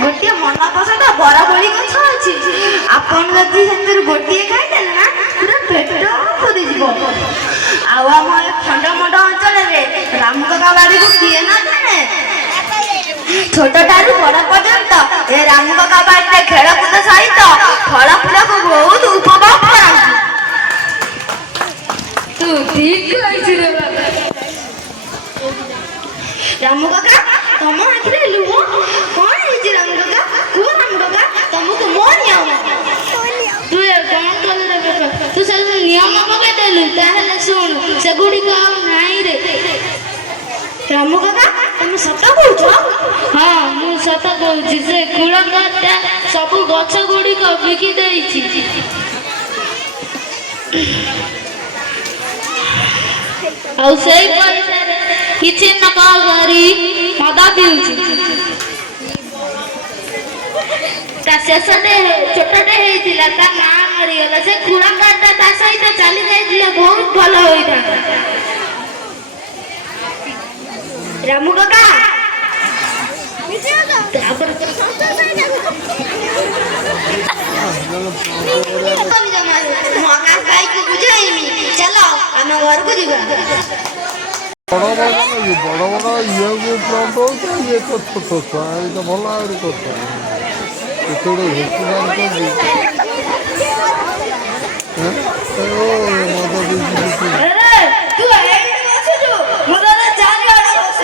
गोटे मन पसंद बराबरी गछ अछि आपन जदि सेतिर गोटे खाइदेल ना पूरा पेट भरि जीव आ हमर खंडमंड अंचल रे राम काका बाड़ी को किए ना जाने छोट टारू बड़ पर्यंत ए राम काका बाड़ी रे खेल कूद सहित फल फूल को बहुत उपभोग कराउछु तू ठीक कहछि रे बाबा राम काका तुम आखिरे लुह कौन है राम काका को राम काका तुमको मो नियम तू कौन कर रे बाबा तू सब नियम पके देलु ताहले सुन से गुडी को नाही रे राम काका तुम सत कहछ हां मु सत कहछ से कुळंगाटा सब गछ गुडी को बिकी देइछि औ सही पैसा रे किछि न करी मदा पिउछि ता शेषटे छोटटे हेतिला ता मां मरि गेला से कुळंगाटा ता सहित चली जाइतिला बहुत भलो होइता रामू काका तापर भाई को बुझाइमी चलो हम घर को जीवा बड़ा बड़ा ये प्लांट होता है ये तो छोटा है ये तो भला है तो थोड़े हिस्सेदार कर दी हैं ओ मदद दी अरे तू है बस जो मदद जाने वाला बस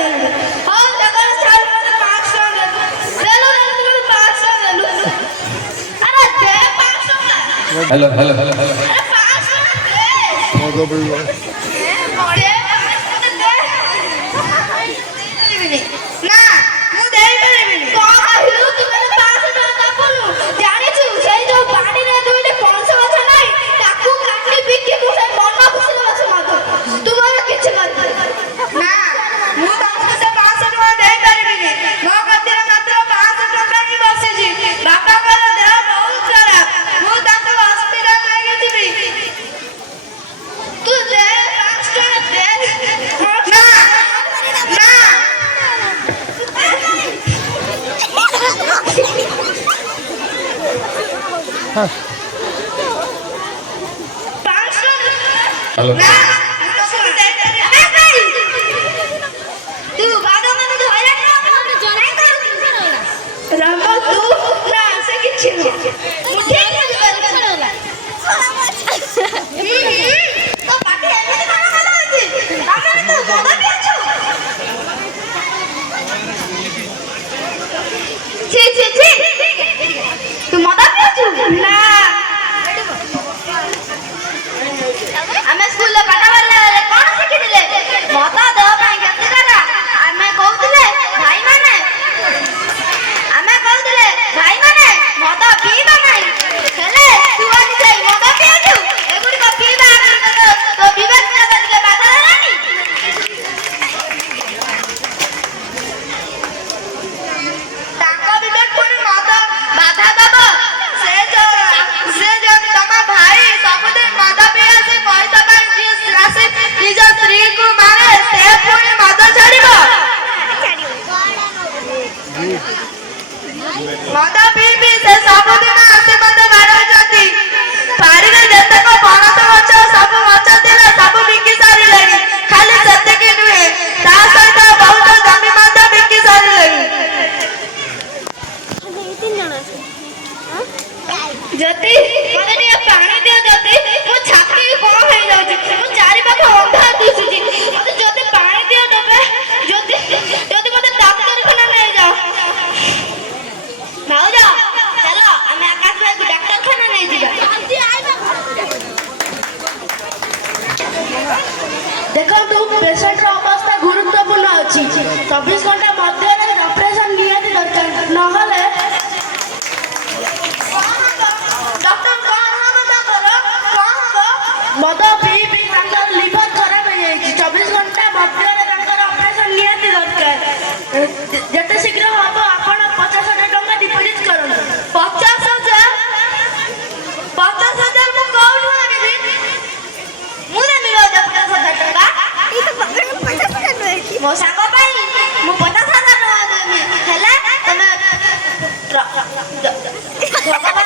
हां लगन साल में 500 ले लो 500 ले लो अरे दे 500 हेलो हेलो हेलो हेलो अरे 500 दे मदद भी मोड़े ना मु देई परबिनी को कहलु तू મને 500 टका बोलु जानि छु सेई जो पानी रे दुइले 500 गछ नाही ताकू काटी बिकी तू से मन खुशी बस मातो तू मला किछ कर ना मु ताकू से 500 टका देई परबिनी मो कतिर मात्र 500 टका ही बसे जी बापा का देह बहुत खराब मु ताकू हॉस्पिटल ले गेतिबी तू दे 500 दे ना ना हेलो तू बादो में तो होया राम तू ना से किछि मुठे छड़ला तो पाटी एमे खाना खाना अछि हमरा तो बड़ा पिछु छी छी छी तू मदा पिछु ना हमें स्कूल ले पाटा वाला कोन सिखि दिले मता दे भाई गति करा हमें कहउतले भाई माने हमें कहउतले भाई माने मता पीबा नाही हेले तू आनी जाई मता पियाजु एगुडी को पीबा तो विवेक ना दिले बाधा रानी ताको विवेक पुनी मता बाधा दबो से जो तमा भाई सबदिन मदा पिया से पैसा पाई जिस राशि निज स्त्री को मारे से पुनी मदा छाड़िबो मदा पी से सबदिन आसे मदा मारो जति पारिले जते को बनत गछ सब गछ दिले सब बिकी सारी लगी खाली जते के नुहे ता सहित बहुत जमी मदा बिकी सारी लगी जति मने ने पानी दियो जति मो छाती को हे जाउछ मो चारि पाख अंधा दिसुची मते जति पानी दियो देबे जति मते डॉक्टर खाना ले जाओ भाऊ जा चलो हमें आकाश भाई को डॉक्टर खाना ले जीबा जल्दी आइबा देखो तू पेशेंट रो अवस्था गुरुत्वपूर्ण अछि 24 घंटा मध्य रे ऑपरेशन लिया दरकार न हले ଯେତେ ଶୀଘ୍ର ହବ ଆପଣ 50,000 ଟଙ୍କା ଡିପୋଜିଟ୍ କରନ୍ତୁ। 50,000? 50,000 ମୁଁ କୋଉଠୁ ଆଣିବି? ମୁଁ ଦେବି 50,000 ଟଙ୍କା। ମୋ ସାଙ୍ଗ ପାଇଁ ମୁଁ 50,000 ଟଙ୍କା ଦେବି। ହେଲେ ତମେ ଭଗବାନ